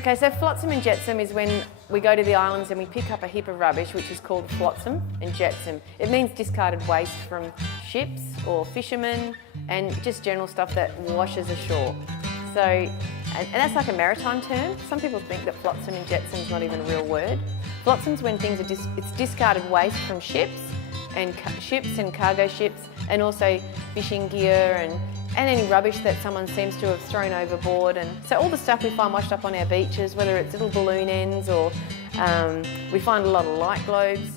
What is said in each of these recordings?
Okay, so Flotsam and Jetsam is when we go to the islands and we pick up a heap of rubbish, which is called Flotsam and Jetsam. It means discarded waste from ships or fishermen and just general stuff that washes ashore. So, and that's like a maritime term. Some people think that Flotsam and Jetsam is not even a real word. Flotsam's when things are it's discarded waste from ships and cargo ships, and also fishing gear and any rubbish that someone seems to have thrown overboard. And so all the stuff we find washed up on our beaches, whether it's little balloon ends or we find a lot of light globes,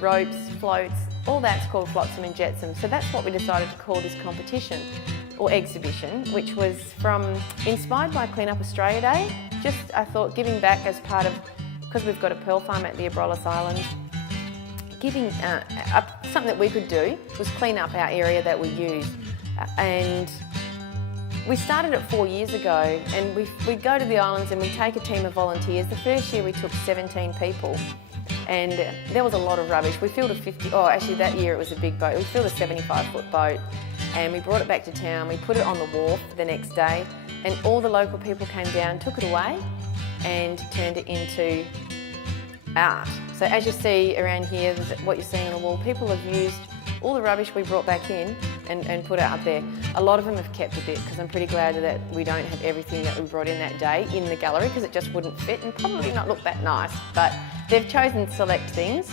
ropes, floats, all that's called Flotsam and Jetsam. So that's what we decided to call this competition or exhibition, which was inspired by Clean Up Australia Day. Just, I thought, giving back as part of, because we've got a pearl farm at the Abrolhos Islands, giving something that we could do was clean up our area that we use. And we started it 4 years ago, and we go to the islands and we take a team of volunteers. The first year we took 17 people, and there was a lot of rubbish. We filled actually that year it was a big boat. We filled a 75-foot boat and we brought it back to town. We put it on the wharf the next day, and all the local people came down, took it away and turned it into art. So as you see around here, what you're seeing on the wall, people have used all the rubbish we brought back in and put it up there. A lot of them have kept a bit, because I'm pretty glad that we don't have everything that we brought in that day in the gallery, because it just wouldn't fit and probably not look that nice. But they've chosen select things.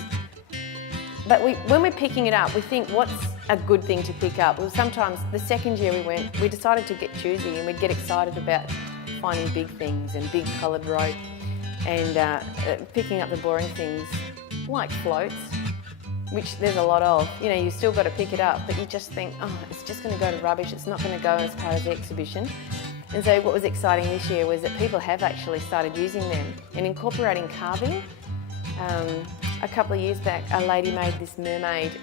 But when we're picking it up, we think, what's a good thing to pick up? Well, sometimes the second year we decided to get choosy, and we'd get excited about finding big things and big coloured rope and picking up the boring things like floats, which there's a lot of. You know, you still got to pick it up, but you just think, oh, it's just going to go to rubbish, it's not going to go as part of the exhibition. And so what was exciting this year was that people have actually started using them and incorporating carving. A couple of years back, a lady made this mermaid.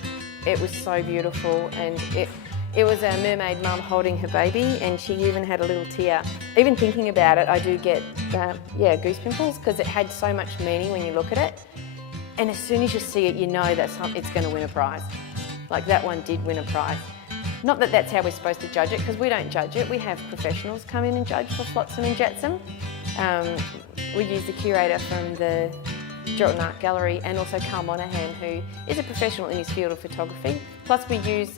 It was so beautiful, and it was a mermaid mum holding her baby, and she even had a little tear. Even thinking about it, I do get goose pimples, because it had so much meaning when you look at it. And as soon as you see it, you know that it's going to win a prize. Like that one did win a prize. Not that that's how we're supposed to judge it, because we don't judge it. We have professionals come in and judge for Flotsam and Jetsam. We use the curator from the Geraldton Art Gallery, and also Carl Monahan, who is a professional in his field of photography. Plus we use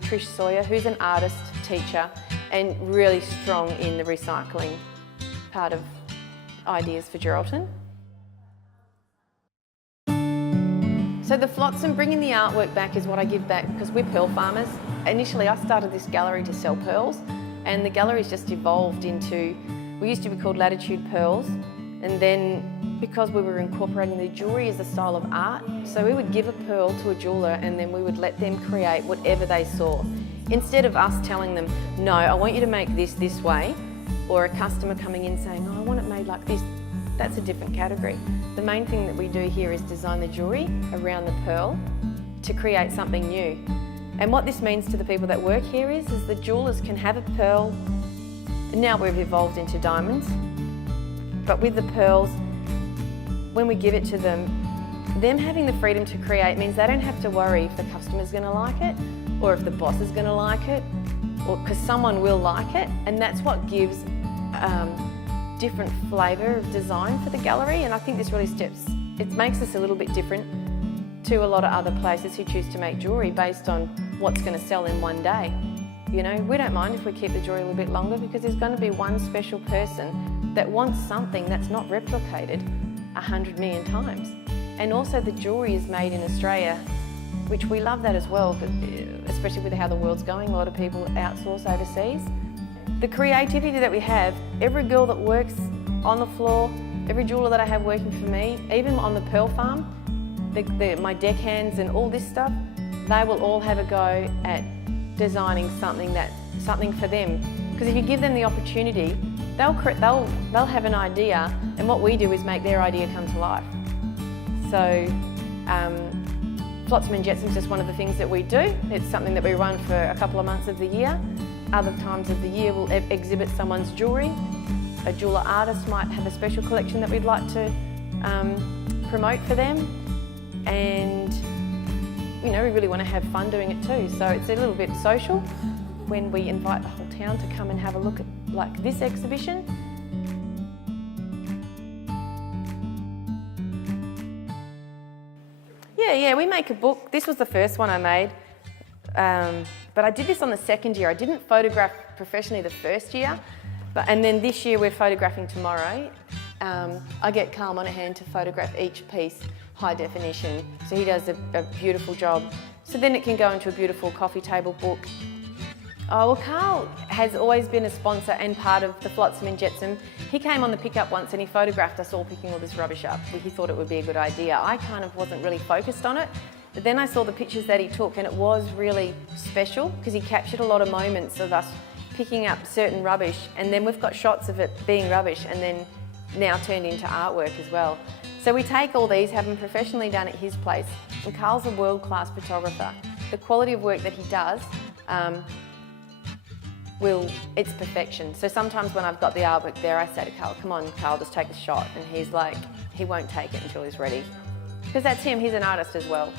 Trish Sawyer, who's an artist, teacher, and really strong in the recycling part of ideas for Geraldton. So the Flotsam, bringing the artwork back, is what I give back, because we're pearl farmers. Initially I started this gallery to sell pearls, and the gallery's just evolved into, we used to be called Latitude Pearls, and then because we were incorporating the jewellery as a style of art, so we would give a pearl to a jeweller and then we would let them create whatever they saw. Instead of us telling them, no, I want you to make this way, or a customer coming in saying, oh, I want it made like this, that's a different category. The main thing that we do here is design the jewellery around the pearl to create something new. And what this means to the people that work here is the jewellers can have a pearl, and now we've evolved into diamonds, but with the pearls, when we give it to them having the freedom to create means they don't have to worry if the customer's going to like it, or if the boss is going to like it, or because someone will like it, and that's what gives different flavour of design for the gallery. And I think this really it makes us a little bit different to a lot of other places who choose to make jewellery based on what's going to sell in one day. You know, we don't mind if we keep the jewellery a little bit longer, because there's going to be one special person that wants something that's not replicated 100 million times. And also the jewellery is made in Australia, which we love that as well, but especially with how the world's going, a lot of people outsource overseas. The creativity that we have, every girl that works on the floor, every jeweller that I have working for me, even on the pearl farm, my deckhands and all this stuff, they will all have a go at designing something for them. Because if you give them the opportunity, they'll have an idea, and what we do is make their idea come to life. So Flotsam and Jetsam is just one of the things that we do. It's something that we run for a couple of months of the year. Other times of the year we'll exhibit someone's jewellery. A jeweller artist might have a special collection that we'd like to promote for them. And you know, we really want to have fun doing it too. So it's a little bit social when we invite the whole town to come and have a look at like this exhibition. Yeah, we make a book. This was the first one I made, but I did this on the second year. I didn't photograph professionally the first year, and then this year we're photographing tomorrow. I get Carl Monaghan to photograph each piece high definition, so he does a beautiful job. So then it can go into a beautiful coffee table book. Oh, well, Carl has always been a sponsor and part of the Flotsam and Jetsam. He came on the pickup once and he photographed us all picking all this rubbish up. He thought it would be a good idea. I kind of wasn't really focused on it, but then I saw the pictures that he took and it was really special because he captured a lot of moments of us picking up certain rubbish, and then we've got shots of it being rubbish and then now turned into artwork as well. So we take all these, have them professionally done at his place, and Carl's a world-class photographer. The quality of work that he does, it's perfection. So sometimes when I've got the artwork there, I say to Carl, come on, Carl, just take the shot. And he's like, he won't take it until he's ready. Because that's him, he's an artist as well.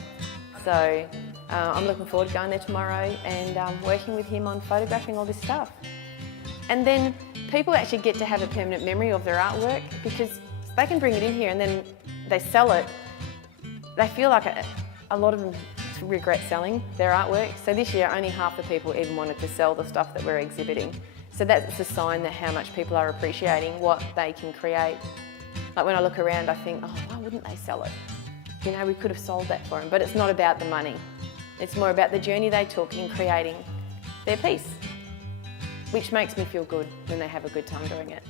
So I'm looking forward to going there tomorrow and working with him on photographing all this stuff. And then people actually get to have a permanent memory of their artwork because they can bring it in here and then they sell it. They feel like a lot of them regret selling their artwork. So this year only half the people even wanted to sell the stuff that we're exhibiting. So that's a sign that how much people are appreciating what they can create. Like when I look around I think, oh, why wouldn't they sell it? You know, we could have sold that for them, but it's not about the money. It's more about the journey they took in creating their piece, which makes me feel good when they have a good time doing it.